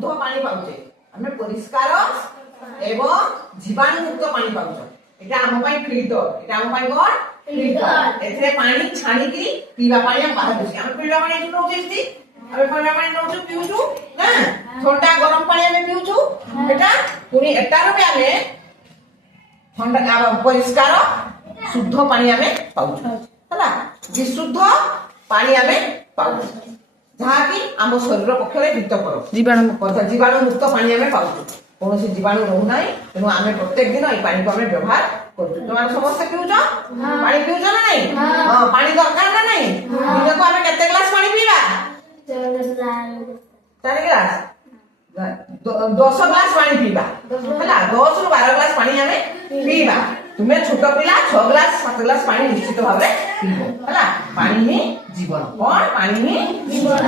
शुद्ध पानी पाउचे आमे परिष्कार एवं जीवाणु मुक्त पानी पाउचे एटा हम पई फिल्टर एटा हम पई कोन फिल्टर एथरे पानी छानी की पीवा पानी हम बाहर देसी हम पीवा पानी नु नउचेसी अबे पीवा पानी नउचु पिउचु ना ठंडा गरम पानी हमें पिउचु एटा पुनी एटा रे आमे ठंडा परिष्कार शुद्ध पानी हमें पाउचु हला विशुद्ध पानी हमें पाउचु जहाँ कि आम शरीर पक्षरे हितकर जीवाणु मुक्त पानी आम पाऊँ कौन जीवाणु रोना तेणु आम प्रत्येक दिन ये पानी को आम व्यवहार कर समस्त पीउच पानी पीउच ना नहीं हाँ पानी दरकार ना नहीं दिन को आम केते ग्लास पानी पीवा 4 ग्लास 10 ग्लास पानी पीवा है 10 ରୁ 12 ग्लास पानी आम पीवा तुम्हें छोट पिला 6 ग्लास 7 ग्लास पानी निश्चित भाव में पीब है पानी ही जीवन कौन पानी ही जीवन।